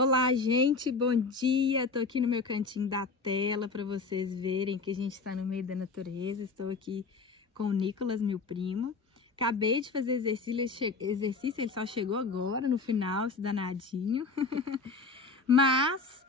Olá, gente, bom dia. Estou aqui no meu cantinho da tela para vocês verem que a gente está no meio da natureza. Estou aqui com o Nicolas, meu primo. Acabei de fazer exercício, ele só chegou agora, no final, esse danadinho. Mas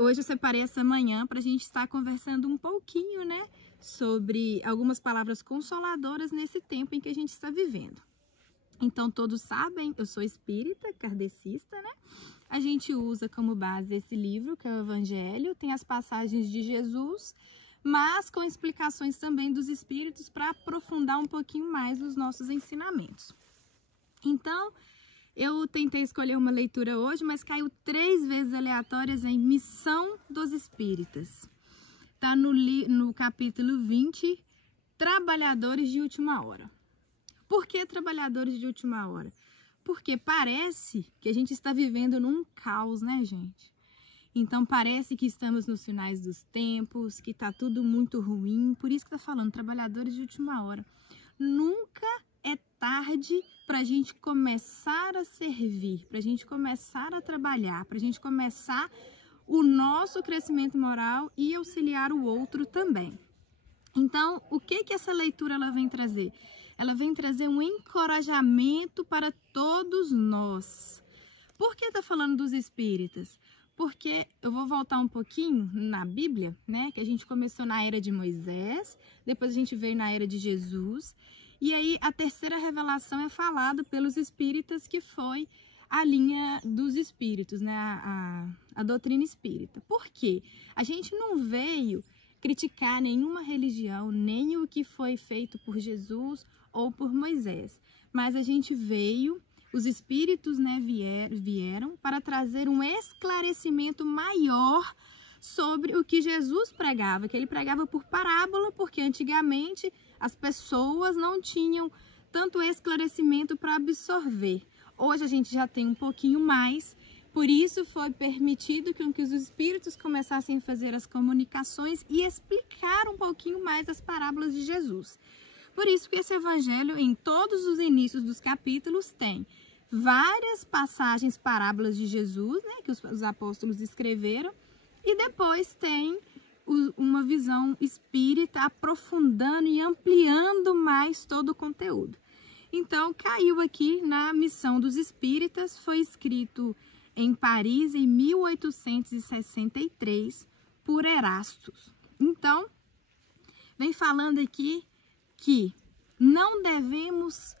hoje eu separei essa manhã para a gente estar conversando um pouquinho, né, sobre algumas palavras consoladoras nesse tempo em que a gente está vivendo. Então, todos sabem, eu sou espírita, kardecista, né? A gente usa como base esse livro, que é o Evangelho, tem as passagens de Jesus, mas com explicações também dos espíritos para aprofundar um pouquinho mais os nossos ensinamentos. Então, eu tentei escolher uma leitura hoje, mas caiu 3 vezes aleatórias em Missão dos Espíritas. Está no capítulo 20, Trabalhadores de Última Hora. Por que trabalhadores de última hora? Porque parece que a gente está vivendo num caos, né, gente? Então, parece que estamos nos finais dos tempos, que está tudo muito ruim. Por isso que está falando, trabalhadores de última hora. Nunca é tarde para a gente começar a servir, para a gente começar a trabalhar, para a gente começar o nosso crescimento moral e auxiliar o outro também. Então, o que essa leitura ela vem trazer? Ela vem trazer um encorajamento para todos nós. Por que está falando dos espíritas? Porque eu vou voltar um pouquinho na Bíblia, né? Que a gente começou na era de Moisés, depois a gente veio na era de Jesus. E aí a terceira revelação é falada pelos espíritas, que foi a linha dos espíritos, né? A doutrina espírita. Por quê? A gente não veio criticar nenhuma religião, nem o que foi feito por Jesus ou por Moisés, mas a gente veio, os espíritos, né, vieram para trazer um esclarecimento maior sobre o que Jesus pregava, que ele pregava por parábola, porque antigamente as pessoas não tinham tanto esclarecimento para absorver. Hoje a gente já tem um pouquinho mais. Por isso foi permitido que os espíritos começassem a fazer as comunicações e explicar um pouquinho mais as parábolas de Jesus. Por isso que esse evangelho, em todos os inícios dos capítulos, tem várias passagens, parábolas de Jesus, né, que os apóstolos escreveram, e depois tem uma visão espírita aprofundando e ampliando mais todo o conteúdo. Então, caiu aqui na Missão dos Espíritas, foi escrito em Paris em 1863 por Erastus. Então, vem falando aqui que não devemos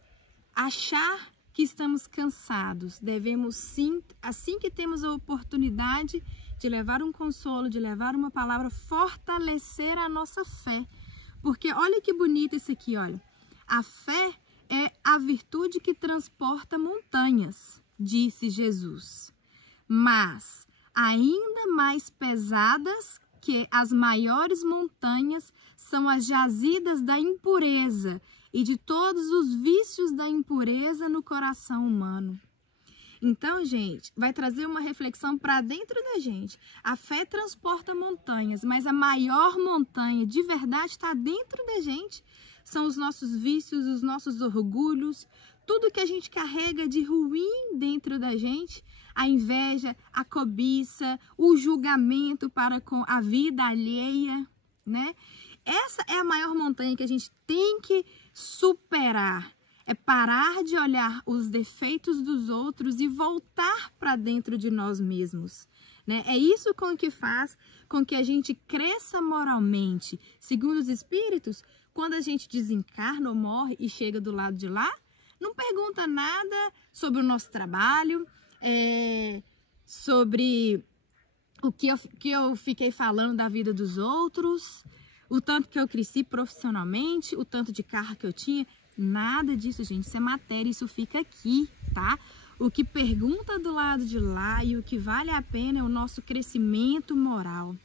achar que estamos cansados, devemos sim, assim que temos a oportunidade de levar um consolo, de levar uma palavra, fortalecer a nossa fé. Porque olha que bonito isso aqui, olha. A fé é a virtude que transporta montanhas, disse Jesus. Mas ainda mais pesadas que as maiores montanhas são as jazidas da impureza e de todos os vícios da impureza no coração humano. Então, gente, vai trazer uma reflexão para dentro da gente. A fé transporta montanhas, mas a maior montanha de verdade está dentro da gente. São os nossos vícios, os nossos orgulhos, tudo que a gente carrega de ruim dentro da gente. A inveja, a cobiça, o julgamento para com a vida alheia, né? Essa é a maior montanha que a gente tem que superar. É parar de olhar os defeitos dos outros e voltar para dentro de nós mesmos, né? É isso que faz com que a gente cresça moralmente. Segundo os espíritos, quando a gente desencarna ou morre e chega do lado de lá, não pergunta nada sobre o nosso trabalho, sobre o que eu fiquei falando da vida dos outros, o tanto que eu cresci profissionalmente, o tanto de carro que eu tinha. Nada disso, gente. Isso é matéria, isso fica aqui, tá? O que pergunta do lado de lá e o que vale a pena é o nosso crescimento moral.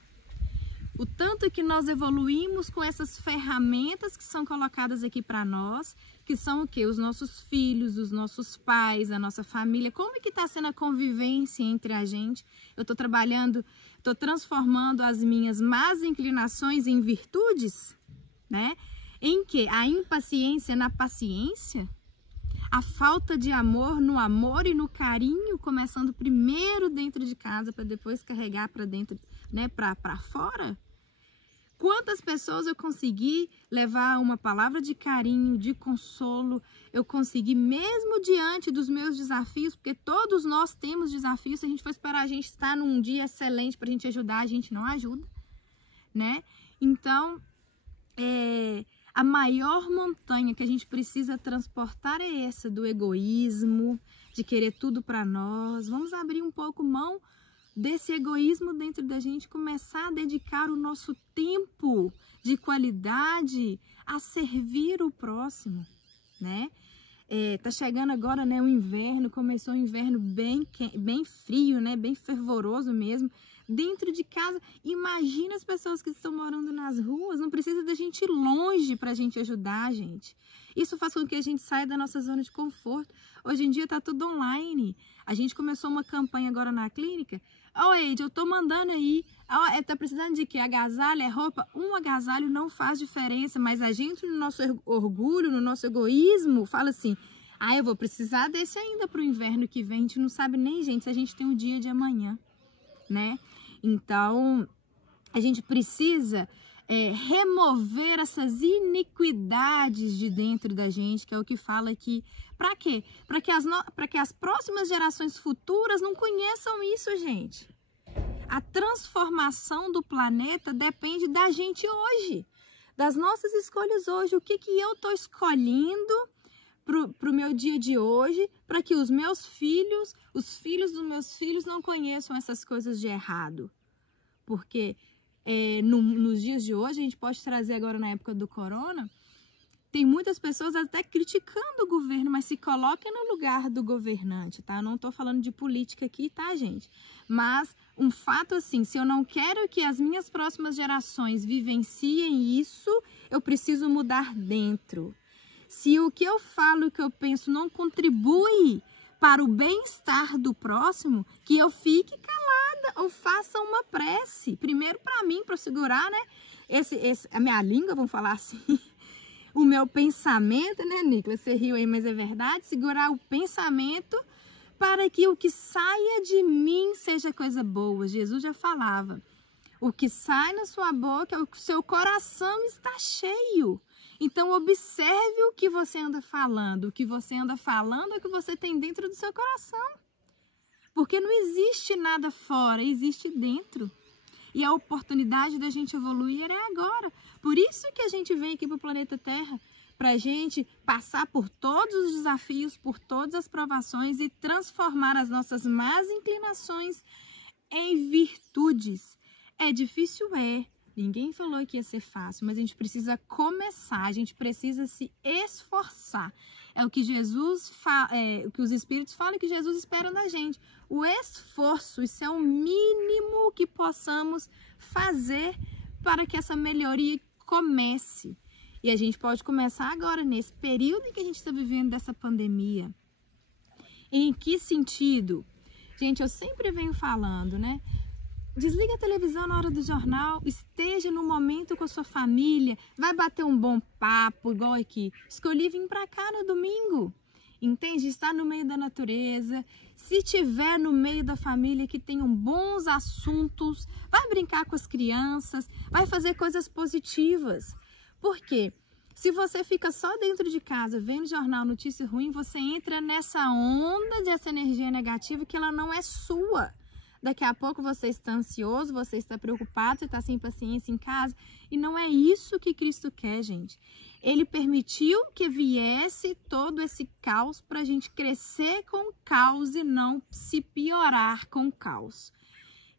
O tanto que nós evoluímos com essas ferramentas que são colocadas aqui para nós, que são o quê? Os nossos filhos, os nossos pais, a nossa família. Como é que está sendo a convivência entre a gente? Eu estou trabalhando, estou transformando as minhas más inclinações em virtudes, né? Em que? A impaciência na paciência? a falta de amor no amor e no carinho, começando primeiro dentro de casa para depois carregar para dentro, né, para fora. Quantas pessoas eu consegui levar uma palavra de carinho, de consolo, eu consegui mesmo diante dos meus desafios, porque todos nós temos desafios. Se a gente for esperar a gente estar num dia excelente para a gente ajudar, a gente não ajuda, né? Então, a maior montanha que a gente precisa transportar é essa do egoísmo, de querer tudo para nós. Vamos abrir um pouco mão desse egoísmo dentro da gente, começar a dedicar o nosso tempo de qualidade a servir o próximo, né? Tá chegando agora, né, o inverno, começou um inverno bem frio, né, bem fervoroso mesmo, dentro de casa. Imagina as pessoas que estão morando nas ruas, não precisa da gente ir longe para a gente ajudar, gente. Isso faz com que a gente saia da nossa zona de conforto. Hoje em dia tá tudo online. A gente começou uma campanha agora na clínica. Eide, eu tô mandando aí. Tá precisando de quê? Agasalho, roupa? Um agasalho não faz diferença, mas a gente, no nosso orgulho, no nosso egoísmo, fala assim: eu vou precisar desse ainda pro inverno que vem. A gente não sabe nem, gente, se a gente tem um dia de amanhã, né? Então, a gente precisa remover essas iniquidades de dentro da gente, que é o que fala aqui. Para quê? Para que as próximas gerações futuras não conheçam isso, gente. A transformação do planeta depende da gente hoje, das nossas escolhas hoje. O que eu estou escolhendo para o meu dia de hoje, para que os meus filhos, os filhos dos meus filhos não conheçam essas coisas de errado. Porque nos dias de hoje, a gente pode trazer agora na época do corona, tem muitas pessoas até criticando o governo, mas se coloquem no lugar do governante, tá? Eu não tô falando de política aqui, tá, gente? Mas um fato assim, se eu não quero que as minhas próximas gerações vivenciem isso, eu preciso mudar dentro. Se o que eu falo, o que eu penso não contribui para o bem-estar do próximo, que eu fique calada ou faça uma prece. Primeiro para mim, para segurar, né? A minha língua, vamos falar assim, o meu pensamento, né, Nicolas? Você riu aí, mas é verdade. Segurar o pensamento para que o que saia de mim seja coisa boa. Jesus já falava. O que sai na sua boca, o seu coração está cheio. Então, observe o que você anda falando. O que você anda falando é o que você tem dentro do seu coração. Porque não existe nada fora, existe dentro. E a oportunidade da gente evoluir é agora. Por isso que a gente vem aqui para o planeta Terra, para a gente passar por todos os desafios, por todas as provações e transformar as nossas más inclinações em virtudes. É difícil, Ninguém falou que ia ser fácil, mas a gente precisa começar, a gente precisa se esforçar. É o que o que os Espíritos falam, que Jesus espera da gente. O esforço, isso é o mínimo que possamos fazer para que essa melhoria comece. E a gente pode começar agora, nesse período em que a gente está vivendo dessa pandemia. Em que sentido? Gente, eu sempre venho falando, né? Desliga a televisão na hora do jornal, esteja no momento com a sua família, vai bater um bom papo, igual aqui. Escolhi vir para cá no domingo, entende? Estar no meio da natureza. Se tiver no meio da família que tenham bons assuntos, vai brincar com as crianças, vai fazer coisas positivas. Por quê? Se você fica só dentro de casa vendo jornal, notícia ruim, você entra nessa onda dessa energia negativa que ela não é sua. Daqui a pouco você está ansioso, você está preocupado, você está sem paciência em casa. E não é isso que Cristo quer, gente. Ele permitiu que viesse todo esse caos para a gente crescer com o caos e não se piorar com o caos.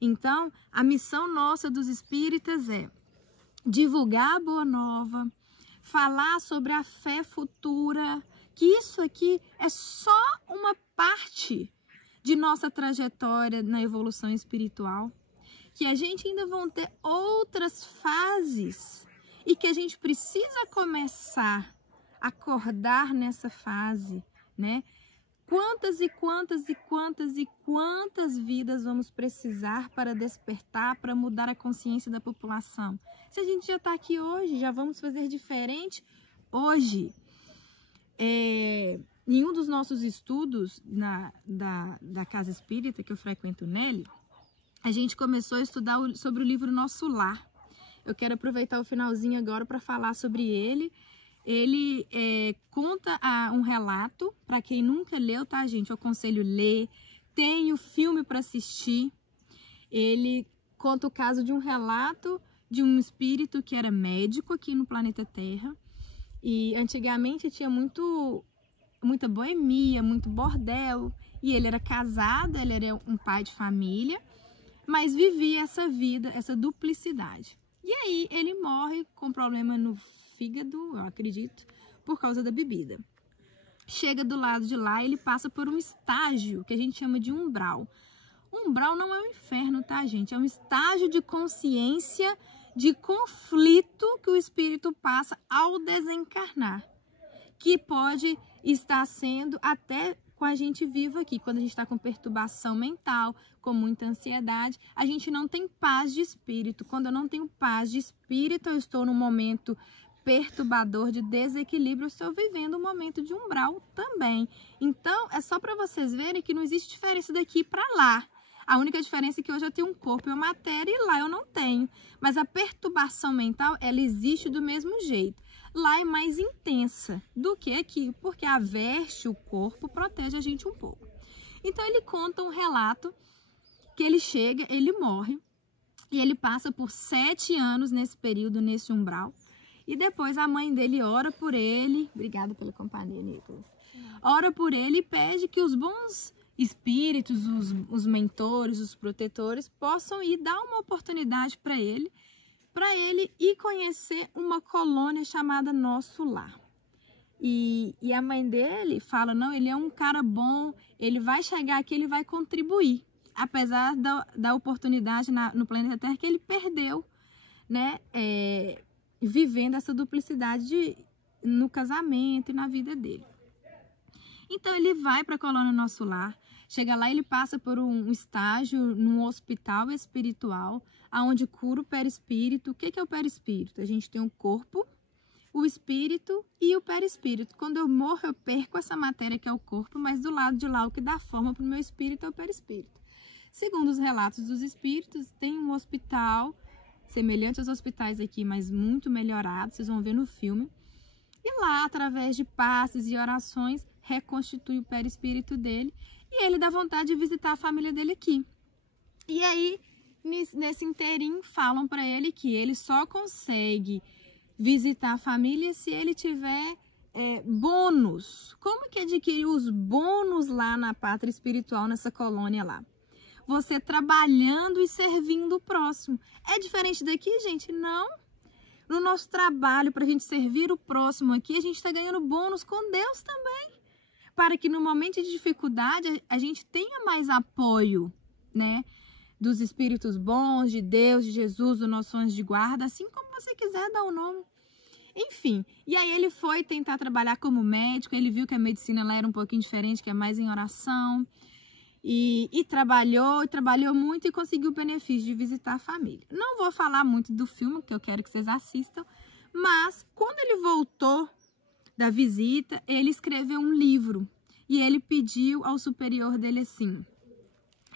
Então, a missão nossa dos espíritas é divulgar a boa nova, falar sobre a fé futura, que isso aqui é só uma parte de nossa trajetória na evolução espiritual, que a gente ainda vão ter outras fases e que a gente precisa começar a acordar nessa fase, né? Quantas e quantas e quantas e quantas vidas vamos precisar para despertar, para mudar a consciência da população? Se a gente já está aqui hoje, já vamos fazer diferente hoje. em um dos nossos estudos da Casa Espírita, que eu frequento nele, a gente começou a estudar sobre o livro Nosso Lar. Eu quero aproveitar o finalzinho agora para falar sobre ele. Ele conta um relato, para quem nunca leu, tá, gente? Eu aconselho ler. Tem o filme para assistir. Ele conta o caso de um relato de um espírito que era médico aqui no planeta Terra. E antigamente tinha muita boemia, muito bordel. E ele era casado, ele era um pai de família, mas vivia essa vida, essa duplicidade. E aí ele morre com problema no fígado, eu acredito, por causa da bebida. Chega do lado de lá, ele passa por um estágio que a gente chama de umbral. Umbral não é um inferno, tá, gente? É um estágio de consciência, de conflito que o espírito passa ao desencarnar, que pode estar sendo até com a gente vivo aqui. Quando a gente está com perturbação mental, com muita ansiedade, a gente não tem paz de espírito. Quando eu não tenho paz de espírito, eu estou num momento perturbador de desequilíbrio, eu estou vivendo um momento de umbral também. Então, é só para vocês verem que não existe diferença daqui para lá. A única diferença é que hoje eu tenho um corpo e uma matéria e lá eu não tenho. Mas a perturbação mental, ela existe do mesmo jeito. Lá é mais intensa do que aqui, porque a veste, o corpo, protege a gente um pouco. Então, ele conta um relato que ele chega, ele morre, e ele passa por 7 anos nesse período, nesse umbral. E depois a mãe dele ora por ele. Obrigada pela companhia, Nicolas. Ora por ele e pede que os bons espíritos, os mentores, os protetores, possam ir dar uma oportunidade para ele ir conhecer uma colônia chamada Nosso Lar. E a mãe dele fala, não, ele é um cara bom, ele vai chegar aqui, ele vai contribuir. Apesar da oportunidade no planeta Terra que ele perdeu, né? Vivendo essa duplicidade no casamento e na vida dele. Então ele vai para a colônia Nosso Lar, chega lá, ele passa por um estágio num hospital espiritual, onde cura o perispírito. O que é o perispírito? A gente tem um corpo, o espírito e o perispírito. Quando eu morro, eu perco essa matéria que é o corpo, mas do lado de lá o que dá forma para o meu espírito é o perispírito. Segundo os relatos dos espíritos, tem um hospital semelhante aos hospitais aqui, mas muito melhorado, vocês vão ver no filme. E lá, através de passes e orações, reconstitui o perispírito dele e ele dá vontade de visitar a família dele aqui. E aí, nesse inteirinho, falam para ele que ele só consegue visitar a família se ele tiver bônus. Como que adquiriu os bônus lá na pátria espiritual, nessa colônia lá? Você trabalhando e servindo o próximo. É diferente daqui, gente? Não. No nosso trabalho, para a gente servir o próximo aqui, a gente está ganhando bônus com Deus também. Para que no momento de dificuldade, a gente tenha mais apoio, né? Dos espíritos bons, de Deus, de Jesus, do nosso anjo de guarda, assim como você quiser dar o nome. Enfim, e aí ele foi tentar trabalhar como médico, ele viu que a medicina lá era um pouquinho diferente, que é mais em oração. E trabalhou muito e conseguiu o benefício de visitar a família. Não vou falar muito do filme, que eu quero que vocês assistam, mas quando ele voltou da visita, ele escreveu um livro e ele pediu ao superior dele assim,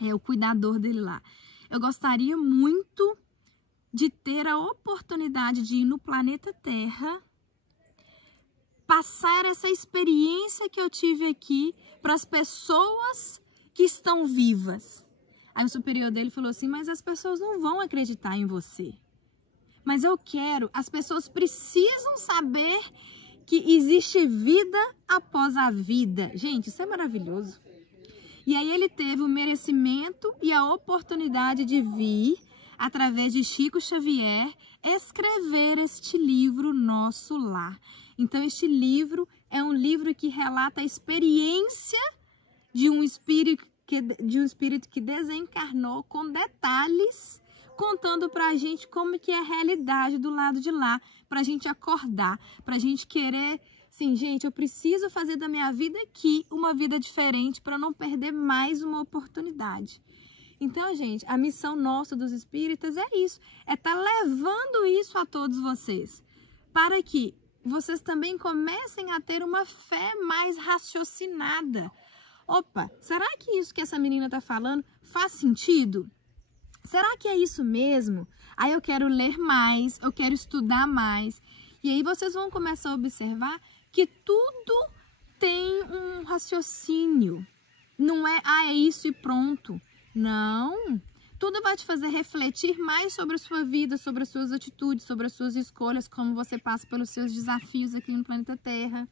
o cuidador dele lá, eu gostaria muito de ter a oportunidade de ir no planeta Terra, passar essa experiência que eu tive aqui para as pessoas que estão vivas. Aí o superior dele falou assim, mas as pessoas não vão acreditar em você. Mas eu quero, as pessoas precisam saber que existe vida após a vida. Gente, isso é maravilhoso. E aí ele teve o merecimento e a oportunidade de vir, através de Chico Xavier, escrever este livro Nosso Lar. Então este livro é um livro que relata a experiência de um espírito que desencarnou com detalhes, contando pra gente como que é a realidade do lado de lá, pra gente acordar, pra gente querer, assim, gente, eu preciso fazer da minha vida aqui uma vida diferente para não perder mais uma oportunidade. Então, gente, a missão nossa dos espíritas é isso, é estar levando isso a todos vocês, para que vocês também comecem a ter uma fé mais raciocinada. Opa, será que isso que essa menina está falando faz sentido? Será que é isso mesmo? Aí eu quero ler mais, eu quero estudar mais. E aí vocês vão começar a observar que tudo tem um raciocínio. Não é, é isso e pronto. Não. Tudo vai te fazer refletir mais sobre a sua vida, sobre as suas atitudes, sobre as suas escolhas, como você passa pelos seus desafios aqui no planeta Terra.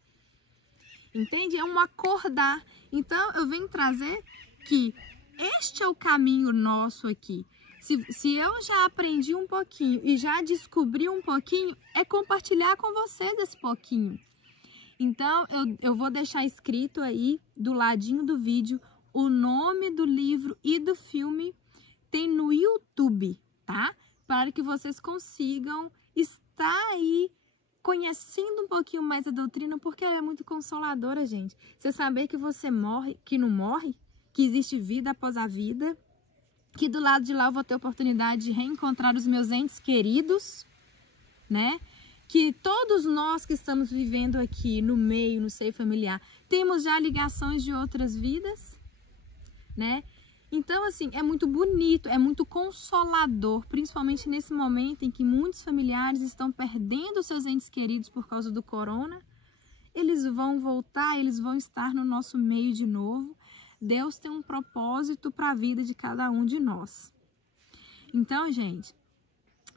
Entende? É um acordar. Então, eu venho trazer que este é o caminho nosso aqui. Se eu já aprendi um pouquinho e já descobri um pouquinho, é compartilhar com vocês esse pouquinho. Então, eu vou deixar escrito aí, do ladinho do vídeo, o nome do livro e do filme. Tem no YouTube, tá? Para que vocês consigam estar aí conhecendo um pouquinho mais a doutrina, porque ela é muito consoladora, gente. Você saber que você morre, que não morre, que existe vida após a vida, que do lado de lá eu vou ter oportunidade de reencontrar os meus entes queridos, né? Que todos nós que estamos vivendo aqui no meio, no seio familiar, temos já ligações de outras vidas, né? Então, assim, é muito bonito, é muito consolador, principalmente nesse momento em que muitos familiares estão perdendo seus entes queridos por causa do corona. Eles vão voltar, eles vão estar no nosso meio de novo. Deus tem um propósito para a vida de cada um de nós. Então, gente,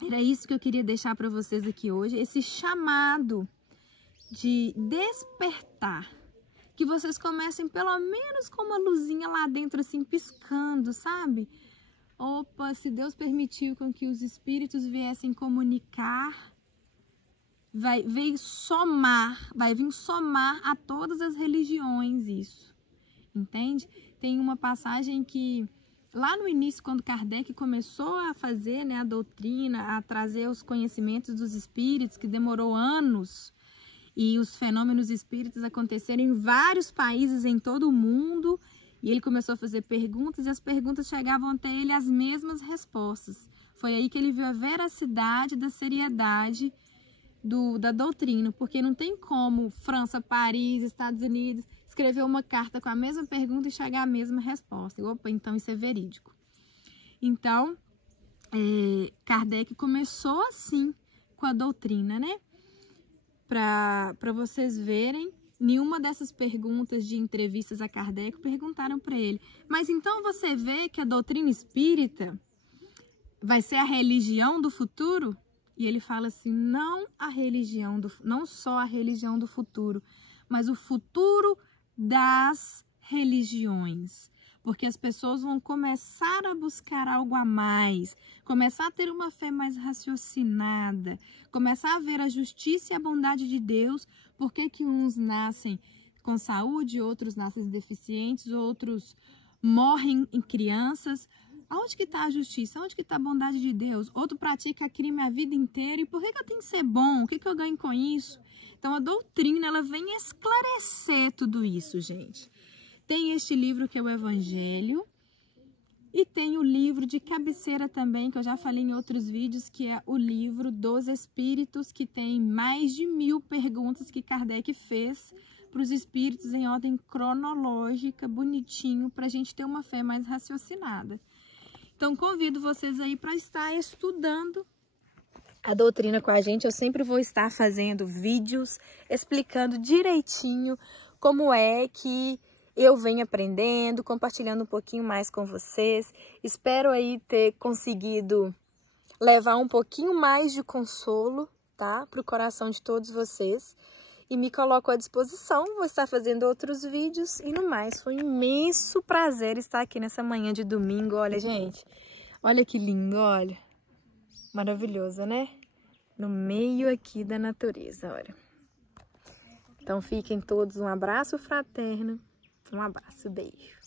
era isso que eu queria deixar para vocês aqui hoje, esse chamado de despertar. Que vocês comecem pelo menos com uma luzinha lá dentro, assim, piscando, sabe? Opa, se Deus permitiu com que os espíritos viessem comunicar, vai vir somar a todas as religiões isso, entende? Tem uma passagem que, lá no início, quando Kardec começou a fazer, né, a doutrina, a trazer os conhecimentos dos espíritos, que demorou anos, e os fenômenos espíritas aconteceram em vários países em todo o mundo. E ele começou a fazer perguntas e as perguntas chegavam até ele as mesmas respostas. Foi aí que ele viu a veracidade da seriedade da doutrina. Porque não tem como França, Paris, Estados Unidos escrever uma carta com a mesma pergunta e chegar à mesma resposta. Opa, então isso é verídico. Então, Kardec começou assim com a doutrina, né? Para vocês verem, nenhuma dessas perguntas de entrevistas a Kardec perguntaram para ele. Mas então você vê que a doutrina espírita vai ser a religião do futuro? E ele fala assim, não só a religião do futuro, mas o futuro das religiões. Porque as pessoas vão começar a buscar algo a mais, começar a ter uma fé mais raciocinada, começar a ver a justiça e a bondade de Deus, porque que uns nascem com saúde, outros nascem deficientes, outros morrem em crianças. Aonde que está a justiça? Aonde que está a bondade de Deus? Outro pratica crime a vida inteira, e por que eu tenho que ser bom? O que eu ganho com isso? Então a doutrina, ela vem esclarecer tudo isso, gente. Tem este livro que é o Evangelho e tem o livro de cabeceira também, que eu já falei em outros vídeos, que é o livro dos Espíritos, que tem mais de 1000 perguntas que Kardec fez para os espíritos em ordem cronológica, bonitinho, para a gente ter uma fé mais raciocinada. Então, convido vocês aí para estar estudando a doutrina com a gente. Eu sempre vou estar fazendo vídeos explicando direitinho como é que eu venho aprendendo, compartilhando um pouquinho mais com vocês. Espero aí ter conseguido levar um pouquinho mais de consolo, tá? Para o coração de todos vocês. E me coloco à disposição, vou estar fazendo outros vídeos. E no mais, foi um imenso prazer estar aqui nessa manhã de domingo. Olha, gente, olha que lindo, olha. Maravilhoso, né? No meio aqui da natureza, olha. Então fiquem todos, um abraço fraterno. Um abraço, beijo.